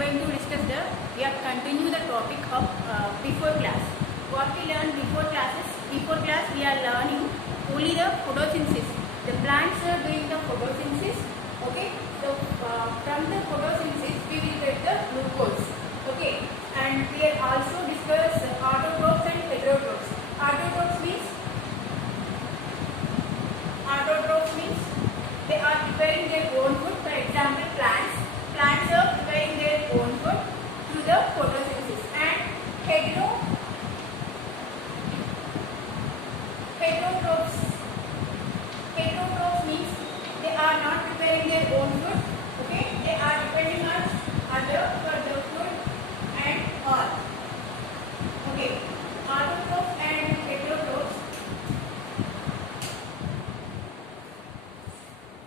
going to discuss we are continue the topic of before class. What we learned before classes? Before class we are learning only the photosynthesis. The plants are doing the photosynthesis. Okay. So from the photosynthesis we will get the glucose. Okay. And we are also discuss autotrophs and heterotrophs. Autotrophs means they are preparing their own food. For example, plants are preparing their own food through the photosynthesis. And heterotrophs means they are not preparing their own food. Okay, they are depending on other for the food and all. Okay, autotrophs and heterotrophs.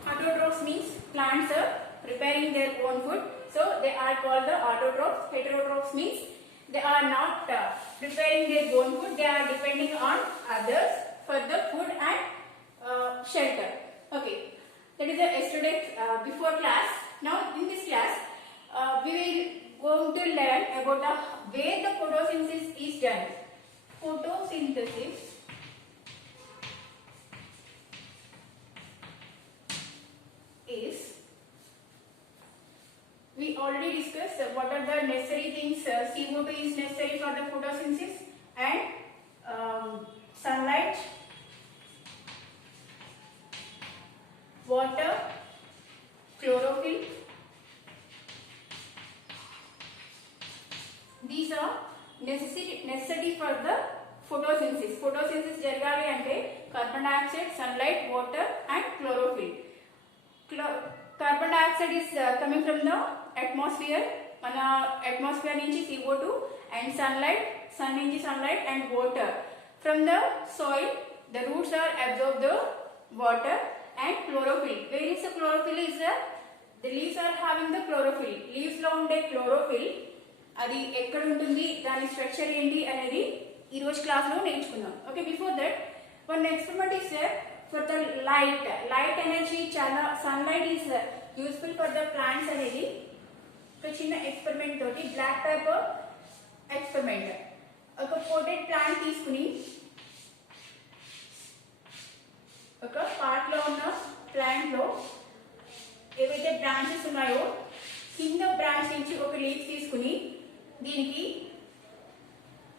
Autotrophs means plants are preparing their own food, so they are called the autotrophs. Heterotrophs means they are not preparing their own food, they are depending on others for the food and shelter. Okay, that is the yesterday before class. Now in this class we will going to learn about the where the photosynthesis is done. Photosynthesis is, we already discussed what are the necessary things. CO2 is necessary for the photosynthesis, and sunlight, water, chlorophyll. These are necessity for the photosynthesis. Photosynthesis జరగాలి అంటే carbon dioxide, sunlight, water and chlorophyll. Carbon dioxide is coming from the atmosphere. మన atmosphere నుంచి CO2, and sunlight, sun నుంచి sunlight, and water from the soil. The roots are absorb the water, and chlorophyll. Where is the chlorophyll? Is the leaves are having the chlorophyll. Leaves లో ఉండే chlorophyll అది ఎక్కడ ఉంటుంది, దాని structure ఏంటి అనేది ఈ రోజు క్లాస్ లో నేర్చుకుందాం. Okay, before that one experiment is for the light energy. చాలా sunlight is useful for the plants అనేది ఒక చిన్న ఎక్స్పెరిమెంట్ తోటి, బ్లాక్ పేపర్ ఎక్స్పెరిమెంట్. ఒక పోటెడ్ ప్లాంట్ తీసుకుని ఒక పార్ట్ లో ఉన్న ప్లాంట్ లో ఏవైతే బ్రాంచెస్ ఉన్నాయో కింద బ్రాంచ్ నుంచి ఒక లీఫ్ తీసుకుని దీనికి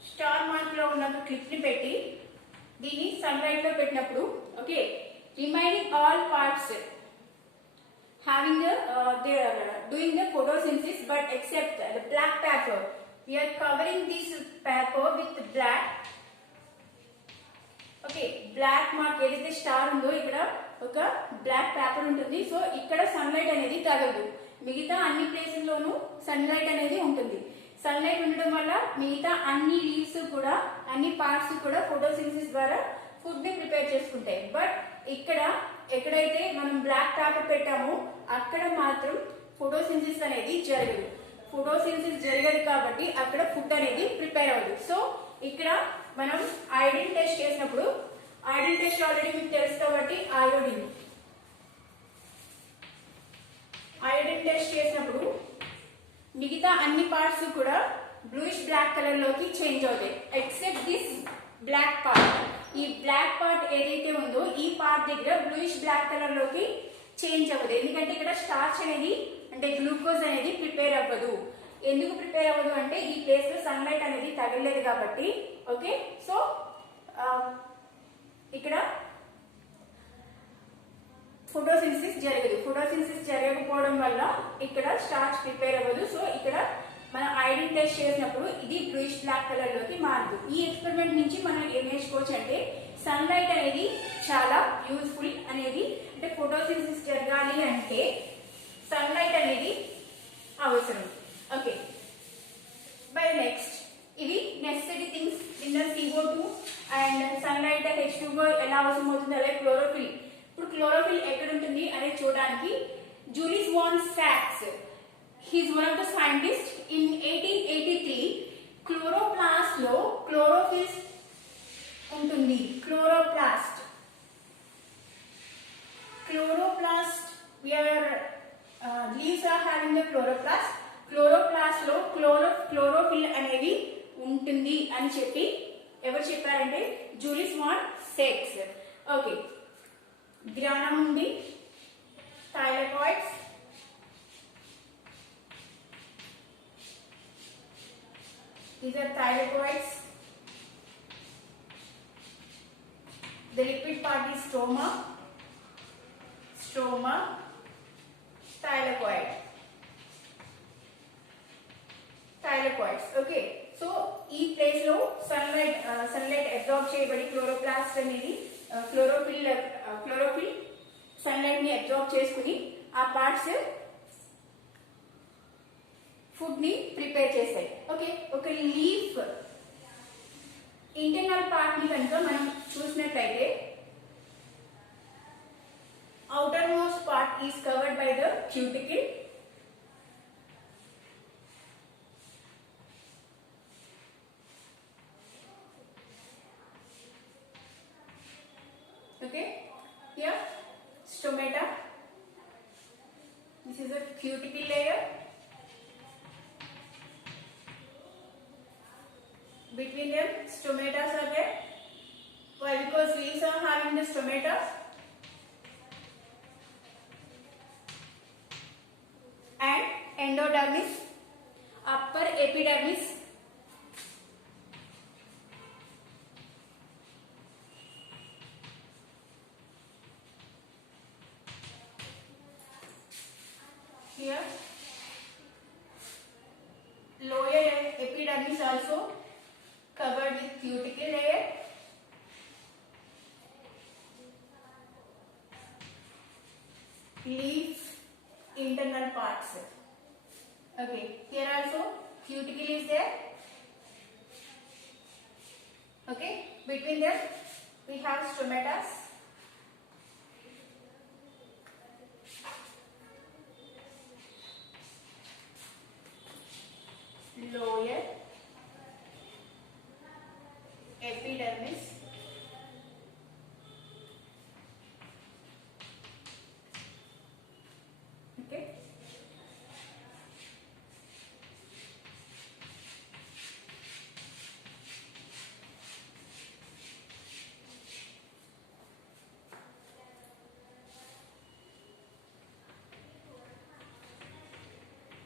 స్టార్ మార్క్ లో ఉన్న క్లిప్ ని పెట్టి దీన్ని సన్లైట్ లో పెట్టినప్పుడు, okay, remaining all parts having they are doing the photosynthesis, but except the black paper. We are covering this paper with black. Okay, black mark ఏదైతే స్టార్ ఉందో ఇక్కడ ఒక బ్లాక్ పేపర్ ఉంటుంది. సో ఇక్కడ సన్లైట్ అనేది తగలదు. మిగతా అన్ని ప్లేసుల్లోనూ సన్లైట్ అనేది ఉంటుంది. సన్లైట్ ఉండడం వల్ల మిగతా అన్ని లీవ్స్ కూడా, అన్ని పార్ట్స్ కూడా ఫోటోసింథసిస్ ద్వారా ఫుడ్ ని ప్రిపేర్ చేసుకుంటాయి. బట్ ఇక్కడ ఎక్కడైతే మనం బ్లాక్ పేపర్ పెట్టామో అక్కడ మాత్రం ఫోటోసింథసిస్ అనేది జరగదు. ఫోటోసింథసిస్ జరగదు కాబట్టి అక్కడ ఫుడ్ అనేది ప్రిపేర్ అవ్వదు. సో ఇక్కడ మనం ఐడిన్ టెస్ట్ చేసినప్పుడు, ఐడిన్ టెస్ట్ ఆల్రెడీ మీకు తెలుసు కాబట్టి ఐడిన్ టెస్ట్ చేసినప్పుడు మిగతా అన్ని పార్ట్స్ కూడా బ్లూయిష్ బ్లాక్ కలర్ లోకి చేంజ్ అవుతాయి, ఎక్సెప్ట్ దిస్ బ్లాక్ పార్ట్. ఈ బ్లాక్ పార్ట్ ఏదైతే ఉందో ఈ పార్ట్ దగ్గర బ్లూయిష్ బ్లాక్ కలర్ లోకి చేంజ్ అవ్వదు. ఎందుకంటే ఇక్కడ స్టార్చ్ అనేది, అంటే గ్లూకోజ్ అనేది ప్రిపేర్ అవ్వదు. ఎందుకు ప్రిపేర్ అవ్వదు అంటే ఈ ప్లేస్ లో సన్లైట్ అనేది తగలేదు కాబట్టి. ఓకే, సో ఇక్కడ ఫోటోసింథసిస్ జరగదు. ఫోటోసింథసిస్ జరగకపోవడం వల్ల ఇక్కడ స్టార్చ్ ప్రిపేర్ అవ్వదు. సో ఇక్కడ మనం ఐడిన్ టెస్ట్ చేసినప్పుడు ఇది బ్లూయిష్ బ్లాక్ కలర్ లోకి మారదు. ఈ ఎక్స్పెరిమెంట్ నుంచి మనం ఏం నేర్చుకోవచ్చు అంటే సన్లైట్ అనేది చాలా యూస్ఫుల్ అనేది. అంటే ఫోటోసింథసిస్ జరగాలి అంటే సన్లైట్ అనేది అవసరం. ఓకే, బై నెక్స్ట్ ఇవి necessary things in CO2 and sunlight, H2O ఎలా అవసరం అవుతుంది, అలాగే క్లోరోఫిల్. ఇప్పుడు క్లోరోఫిల్ ఎక్కడ ఉంటుంది అనేది చూడడానికి జూలిస్ van socks, he is one of the scientists. In 1883 chloroplast లో క్లోరోఫిల్ ఉంటుంది. Chloroplast we are leaves are having the chloroplast. Chloroplast లో క్లోరోఫిల్ అనేది ఉంటుంది అని చెప్పి ఎవరు చెప్పారంటే జూలిస్ వాన్ సేక్స్. ఓకే, గ్రానం ఉంది, thylakoids, these are thylakoids. The liquid part is stroma, thylakoid, thylakoids. Okay, so ఈ ప్లేస్ లో సన్లైట్ అబ్జార్బ్ చేయబడి క్లోరోప్లాస్ట్ అనేది క్లోరోఫిల్ సన్లైట్ ని అబ్జార్బ్ చేసుకుని ఆ పార్ట్స్ ఫుడ్ ని ప్రిపేర్ చేస్తాయి. ఓకే, ఒక లీఫ్ ఇంటర్నల్ పార్ట్ ని కనుక మనం చూసినట్లయితే outer most part is covered by the cuticle. Okay, here stomata, this is a cuticle layer. Between them stomata are there. Why? Because leaves are having the stomata. And endodermis, upper epidermis, here lower epidermis also covered with cuticle layer. Leaf internal parts. Okay, here also cuticle is there. Okay, between them we have stomata. Lower epidermis, okay,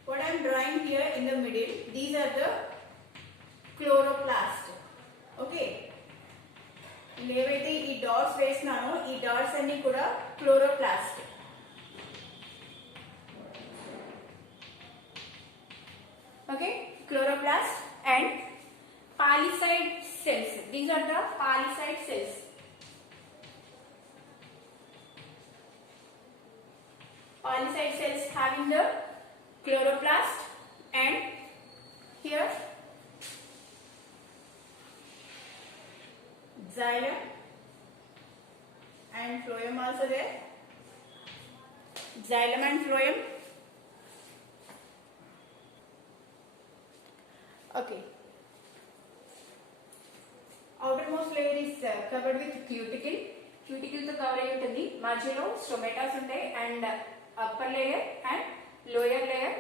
what I am drawing here in the middle, these are the chloroplast. Okay, ఏవైతే ఈ dots వేసినానో ఈ dots అన్ని కూడా chloroplast. Okay, chloroplast and palisade cells, these are the palisade cells. Polycyte cells having the chloroplast and here xylem and phloem also there. Xylem and phloem. Okay. Outermost layer is covered with cuticle. Cuticle to cover అయి ఉంటుంది. మధ్యలో స్టొమాటాస్ ఉంటాయి and upper layer and lower layer.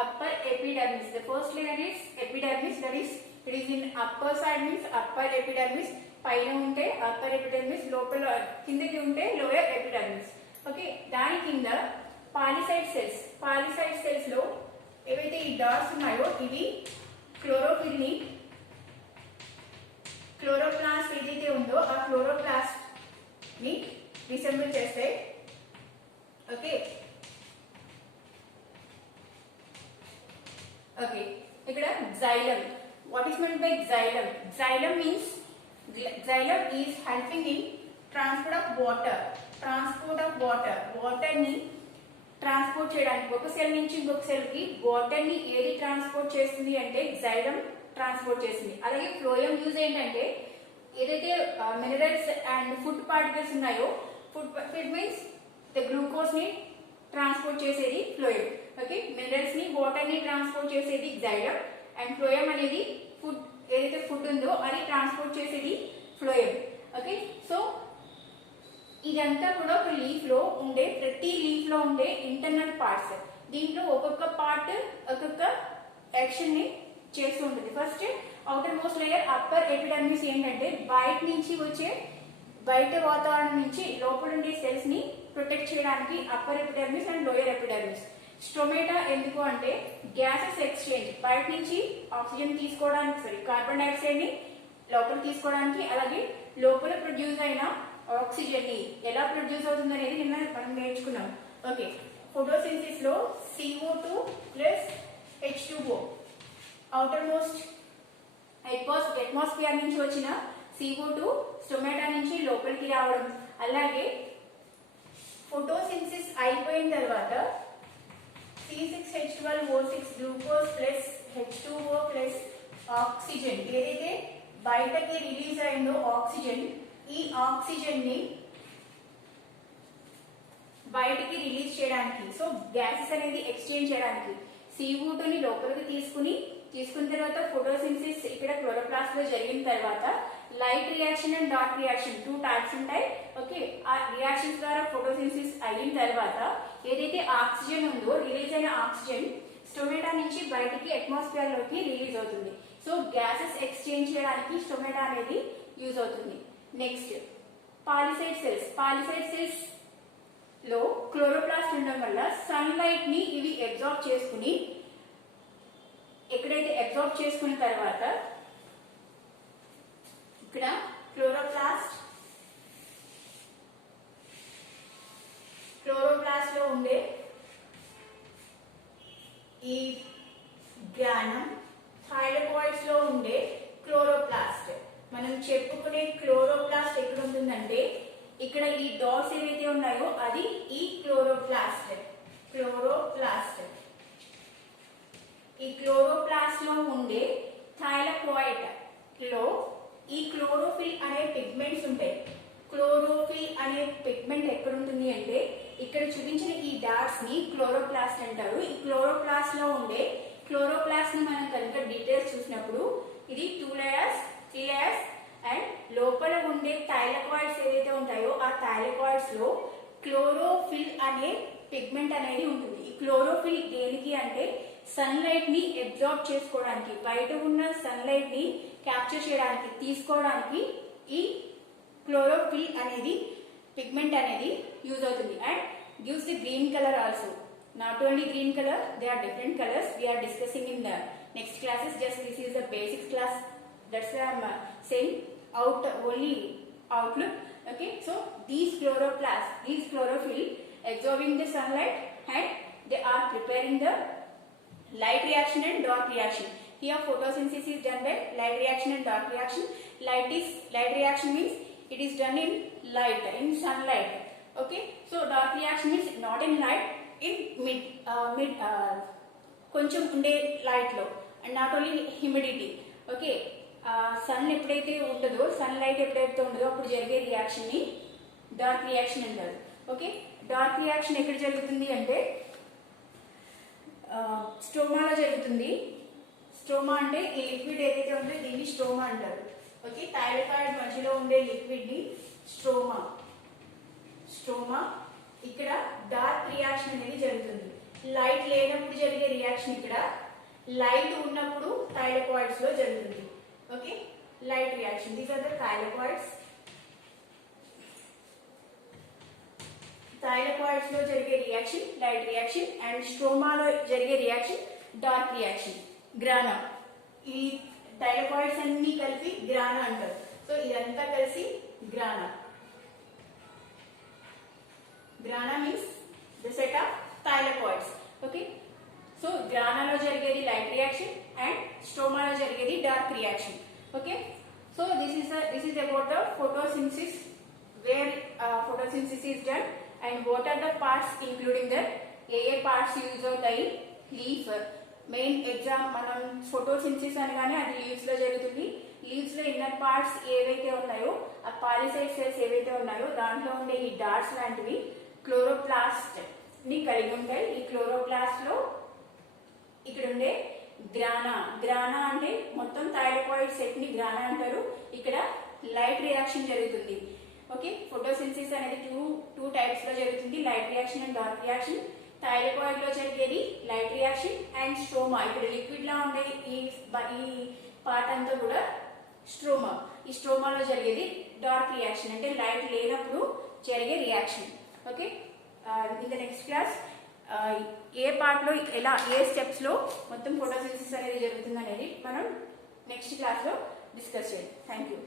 Upper epidermis. The first layer is epidermis, that is it is in upper side means upper epidermis. పైన ఉంటే upper epidermis, లోపల కిందకి ఉంటే lower epidermis. Okay, దాని కింద పాలిసైడ్ సెల్స్. పాలిసైడ్ సెల్స్ లో ఏవైతే ఈ డాట్స్ ఉన్నాయో ఇవి క్లోరోఫిల్ ని, క్లోరోప్లాస్ట్ ఏదైతే ఉందో ఆ క్లోరోప్లాస్ట్ ని రిసెంబుల్ చేస్తాయి. ఓకే, ఓకే, ఇక్కడ xylem. What is meant by xylem? Xylem means xylem is helping in transport of water. Water ని ట్రాన్స్పోర్ట్ చేయడానికి ఒక సెల్ నుంచి ఇంకొక సెల్ కి వాటర్ ని ఏది ట్రాన్స్పోర్ట్ చేస్తుంది అంటే xylem ట్రాన్స్పోర్ట్ చేస్తుంది. అలాగే ఫ్లోయం యూజ్ ఏంటంటే ఏదైతే మినరల్స్ అండ్ ఫుడ్ పార్టికల్స్ ఉన్నాయో, ఫుడ్ మీన్స్ ద గ్లూకోజ్ ని ట్రాన్స్పోర్ట్ చేసేది ఫ్లోయం. ఓకే, మినరల్స్ ని వాటర్ ని ట్రాన్స్పోర్ట్ చేసేది xylem అండ్ ఫ్లోయం అనేది ఫుడ్ ఏదైతే ఫుడ్ ఉందో అది ట్రాన్స్పోర్ట్ చేసేది ఫ్లోయం. ఓకే, సో ఇదంతా కూడా ఒక లీఫ్ లో ఉండే, ప్రతి లీఫ్ లో ఉండే ఇంటర్నల్ పార్ట్స్. దీంట్లో ఒక్కొక్క పార్ట్ ఒక్కొక్క యాక్షన్ ని చేస్తూ ఉంటుంది. First outer most layer upper epidermis ఏంటంటే బయట నుంచి వచ్చే బయట వాతావరణం నుంచి లోపల ఉండే సెల్స్ ని ప్రొటెక్ట్ చేయడానికి upper epidermis and lower epidermis. Stomata ఎందుకు అంటే గ్యాసెస్ ఎక్స్చేంజ్, బయట నుంచి ఆక్సిజన్ తీసుకోవడానికి కార్బన్ డైఆక్సైడ్ ని లోపల తీసుకోవడానికి, అలాగే లోపల ప్రొడ్యూస్ అయిన ఆక్సిజన్ ని ఎలా ప్రొడ్యూస్ అవుతుంది అనేది నిన్న మనం నేర్చుకున్నాం. ఓకే, ఫోటోసింథసిస్ లో CO2 plus H2O outer most atmosphere నుంచి వచ్చిన CO2 స్టొమాటా నుంచి లోపలికి రావడం, అలాగే ఫోటోసింథసిస్ అయిపోయిన తర్వాత C6H12O6 glucose plus H2O plus oxygen ఏదైతే బయటకి రిలీజ్ అయిందో ఆక్సిజన్, ఈ ఆక్సిజన్ ని బయటికి రిలీజ్ చేయడానికి, సో గ్యాసెస్ అనేది ఎక్స్చేంజ్ చేయడానికి CO2 ని లోపలికి తీసుకున్న తర్వాత ఫోటోసింథసిస్ ఇక్కడ క్లోరోప్లాస్ట్ లో జరిగిన తర్వాత light reaction and dark reaction 2 types ఉంటాయి. ఓకే, ఆ రియాక్షన్స్ ద్వారా ఫోటోసింథసిస్ అయిన తర్వాత ఏదైతే ఆక్సిజన్ ఉందో రిలీజ్ అయిన ఆక్సిజన్ స్టొమాటా నుంచి బయటికి అట్మాస్ఫియర్ లోకి రిలీజ్ అవుతుంది. సో గ్యాసెస్ ఎక్స్చేంజ్ చేయడానికి స్టొమాటా అనేది యూజ్ అవుతుంది. నెక్స్ట్ పాలిసైడ్ సెల్స్ లో క్లోరోప్లాస్ట్ ఉండడం వల్ల సన్లైట్ ని ఇవి అబ్జార్బ్ చేసుకుని, ఎక్కడైతే అబ్జార్బ్ చేసుకున్న తర్వాత ఇక్కడ క్లోరోప్లాస్ట్ లో ఉండే ఈ గ్రానం, థైలాకోయిడ్స్ లో ఉండే క్లోరోప్లాస్ట్. మనం చెప్పుకునే క్లోరోప్లాస్ట్ ఎక్కడ ఉంటుందంటే ఇక్కడ ఈ డాట్స్ ఏవైతే ఉన్నాయో అది ఈ క్లోరోప్లాస్ట్. ఈ క్లోరోప్లాస్ట్ లో ఉండే థైలాకోయిడ్ లో ఈ క్లోరోఫిల్ అనే పిగ్మెంట్స్ ఉంటాయి. క్లోరోఫిల్ అనే పిగ్మెంట్ ఎక్కడ ఉంటుంది అంటే ఇక్కడ చూపించిన ఈ డాట్స్ ని క్లోరోప్లాస్ట్ అంటారు. ఈ క్లోరోప్లాస్ట్ లో ఉండే క్లోరోప్లాస్ట్ ని మనం కనుక డీటెయిల్స్ చూసినప్పుడు ఇది 2 లేయర్స్ 3 లేయర్స్ అండ్ లోపల ఉండే థైలాకాయిడ్స్ ఏవైతే ఉంటాయో ఆ థైలాకాయిడ్స్ లో క్లోరోఫిల్ అనే పిగ్మెంట్ అనేది ఉంటుంది. ఈ క్లోరోఫిల్ దేనికి అంటే సన్లైట్ ని అబ్జార్బ్ చేసుకోవడానికి, బయట ఉన్న సన్లైట్ ని క్యాప్చర్ చేయడానికి, తీసుకోవడానికి ఈ క్లోరోఫిల్ అనేది పిగ్మెంట్ అనేది యూజ్ అవుతుంది. And gives the green colour also. Not only green color, there are different colors we are discussing in the next classes. Just this is the basics class. That's why I'm saying only outlook. Okay, so these chloroplasts, these chlorophyll absorbing the sunlight and they are preparing the light reaction and dark reaction. Here photosynthesis is done by light reaction and dark reaction. Light reaction means it is done in light, in sunlight. Okay, so dark reaction means not in light, in mid కొంచెం ఉండే light లో. And not only humidity. Okay, sun ఎప్పుడైతే ఉంటుందో, sun light ఎప్పుడైతే ఉంటుందో అప్పుడు జరిగే reaction ని డార్క్ రియాక్షన్ అంటారు. ఓకే, డార్క్ రియాక్షన్ ఎక్కడ జరుగుతుంది అంటే స్టోమాలో జరుగుతుంది. స్టోమా అంటే ఈ లిక్విడ్ ఏదైతే ఉందో దీన్ని స్టోమా అంటారు. ఓకే, థైలాకాయిడ్ మధ్యలో ఉండే లిక్విడ్ ని స్టోమా. ఇక్కడ డార్క్ రియాక్షన్ అనేది జరుగుతుంది. లైట్ లేనప్పుడు జరిగే రియాక్షన్ ఇక్కడ, లైట్ ఉన్నప్పుడు థైలాకాయిడ్స్ లో జరుగుతుంది. Okay, light reaction. These are the thylakoids. Thylakoids లో జరిగే రియాక్షన్ లైట్ రియాక్షన్ అండ్ స్ట్రోమాలో జరిగే రియాక్షన్ డార్క్ రియాక్షన్. గ్రానా, ఈ థైలాకాయిడ్స్ అన్ని కలిపి గ్రానా అంటారు. సో ఇదంతా కలిసి గ్రానా. Grana means the set of thylakoids. Okay, so grana lo jarigedi light reaction and stroma lo jarigedi dark reaction. Okay, so this is about the photosynthesis, where photosynthesis is done and what are the parts including that. ఏ parts use అవుతాయి? Leaf main exam. మనం photosynthesis అనగానే అది leaves లో జరుగుతుంది. Leaves లో inner parts ఏవైతే ఉన్నాయో, ఆ పాలిసైడ్ సెల్స్ ఏవైతే ఉన్నాయో దాంట్లో ఉండే ఈ డాట్స్ లాంటివి క్లోరోప్లాస్ట్ ని కలిగి ఉంటాయి. ఈ క్లోరోప్లాస్ట్ లో ఇక్కడ ఉండే గ్రానా అంటే మొత్తం థైలాకాయిడ్ సెట్ ని గ్రానా అంటారు. ఇక్కడ లైట్ రియాక్షన్ జరుగుతుంది. ఓకే, ఫోటోసింథసిస్ అనేది టూ టైప్స్ లో జరుగుతుంది, light reaction and dark reaction. Thylakoid లో జరిగేది లైట్ రియాక్షన్. అండ్ స్ట్రోమా, ఇప్పుడు లిక్విడ్ లా ఉండే ఈ పార్ట్ అంతా కూడా స్ట్రోమా. ఈ స్ట్రోమాలో జరిగేది డార్క్ రియాక్షన్, అంటే లైట్ లేనప్పుడు జరిగే reaction. Okay, in the next class A part లో ఎలా, ఏ స్టెప్స్ లో మొత్తం ఫోటోసింథసిస్ అనేది జరుగుతుంది అనేది మనం నెక్స్ట్ క్లాస్ లో డిస్కస్ చేయాలి. Thank you.